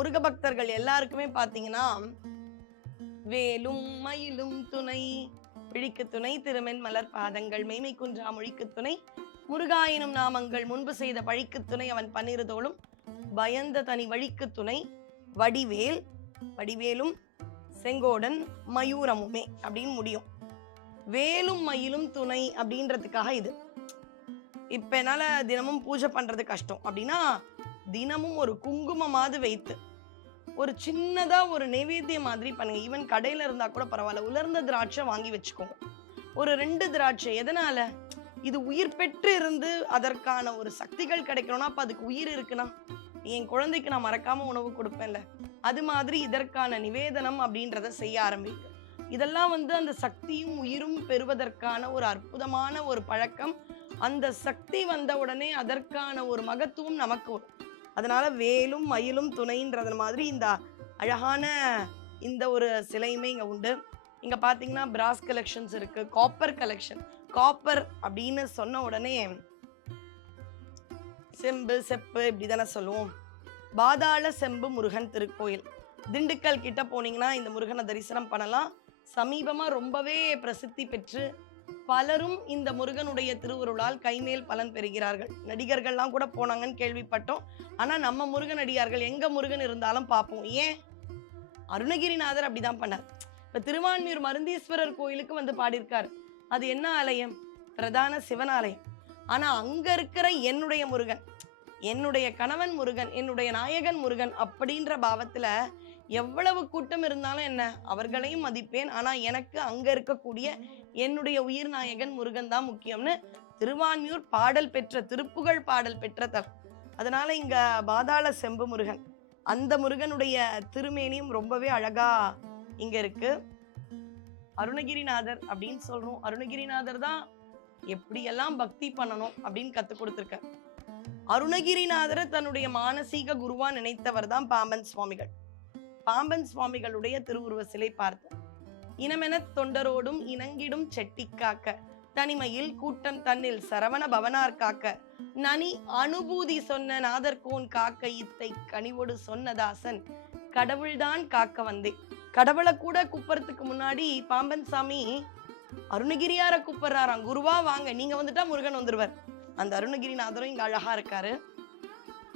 முருக பக்தர்கள் எல்லாருக்குமே பாத்தீங்கன்னா வேலும் மயிலும் துணை, விழிக்கு துணை, திருமென் மலர் பாதங்கள், மெய்மை குன்றா மொழிக்கு துணை, முருகாயினும் நாமங்கள் முன்பு செய்த பழிக்கு துணை, அவன் பன்னிரு தோளும் பயந்த தனி வழிக்கு துணை, வடிவேல், வடிவேலும் செங்கோடன் மயூரமுமே அப்படின்னு முடியும். வேலும் மயிலும் துணை அப்படின்றதுக்காக இது. இப்ப என்னால தினமும் பூஜை பண்றது கஷ்டம் அப்படின்னா தினமும் ஒரு குங்குமமாவது வைத்து ஒரு சின்னதா ஒரு நைவேத்தியம் மாதிரி பண்ணுங்க. ஈவன் கடையில இருந்தா கூட பரவாயில்ல, உலர்ந்த திராட்சை வாங்கி வச்சுக்கோங்க. ஒரு 2 திராட்சை. எதனால? இது உயிர் பெற்று இருந்து அதற்கான ஒரு சக்திகள் கிடைக்கணும்னா அப்ப அதுக்கு உயிர் இருக்குன்னா என் குழந்தைக்கு நான் மறக்காம உணவு கொடுப்பேன்ல, அது மாதிரி இதற்கான நிவேதனம் அப்படின்றத செய்ய ஆரம்பிங்க. இதெல்லாம் அந்த சக்தியும் உயிரும் பெறுவதற்கான ஒரு அற்புதமான ஒரு பழக்கம். அந்த சக்தி வந்த உடனே அதற்கான ஒரு மகத்துவம் நமக்கு வரும். அதனால வேலும் மயிலும் துணைன்றது மாதிரி இந்த அழகான இந்த ஒரு சிலையுமே இங்க உண்டு. இங்க பாத்தீங்கன்னா பிராஸ் கலெக்ஷன்ஸ் இருக்கு, காப்பர் கலெக்ஷன். காப்பர் அப்படின்னு சொன்ன உடனே செம்பு செப்பு இப்படிதானே சொல்லுவோம். பாதாள செம்பு முருகன் திருக்கோயில் திண்டுக்கல் கிட்ட போனீங்கன்னா இந்த முருகனை தரிசனம் பண்ணலாம். சமீபமா ரொம்பவே பிரசித்தி பெற்று பலரும் இந்த முருகனுடைய திருவுருளால் கைமேல் பலன் பெறுகிறார்கள். நடிகர்கள்லாம் கூட போனாங்கன்னு கேள்விப்பட்டோம். ஆனா நம்ம முருகன் அடியார்கள் எங்க முருகன் இருந்தாலும் பார்ப்போம். ஏன்? அருணகிரிநாதர் அப்படிதான் பண்ணார். இப்ப திருவான்மியூர் மருந்தீஸ்வரர் கோயிலுக்கு பாடியிருக்காரு. அது என்ன ஆலயம்? பிரதான சிவன் ஆலயம். ஆனா அங்க இருக்கிற என்னுடைய முருகன், என்னுடைய கணவன் முருகன், என்னுடைய நாயகன் முருகன் அப்படின்ற பாவத்துல எவ்வளவு கூட்டம் இருந்தாலும் என்ன, அவர்களையும் மதிப்பேன். ஆனா எனக்கு அங்க இருக்கக்கூடிய என்னுடைய உயிர் நாயகன் முருகன் தான் முக்கியம்னு திருவான்மியூர் பாடல் பெற்ற, திருப்புகழ் பாடல் பெற்ற தலம். அதனால இங்க பாதாள செம்பு முருகன், அந்த முருகனுடைய திருமேனியும் ரொம்பவே அழகா இங்க இருக்கு. அருணகிரிநாதர் அப்படின்னு சொல்றோம். அருணகிரிநாதர் தான் எப்படியெல்லாம் பக்தி பண்ணணும் அப்படின்னு கத்து கொடுத்திருக்க. அருணகிரிநாதரை தன்னுடைய மானசீக குருவா நினைத்தவர் தான் பாம்பன் சுவாமிகள். பாம்பன் சுவாமிகளுடைய திருவுருவ சிலை பார்த்து இனமென தொண்டரோடும் இணங்கிடும் செட்டி காக்க, தனிமையில் கூட்டம் தன்னில் சரவண பவனார் காக்க, நனி அனுபூதி சொன்ன நாதர்கோன் காக்க, இத்தை கனிவோடு சொன்னதாசன் கடவுள்தான் காக்க வந்தே. கடவுளை கூட கூப்பிடுறதுக்கு முன்னாடி பாம்பன் சாமி அருணகிரியார கூப்பிடுறாராம். குருவா வாங்க, நீங்க வந்துட்டா முருகன் வந்துருவார். அந்த அருணகிரிநாதரும் இங்க அழகா இருக்காரு.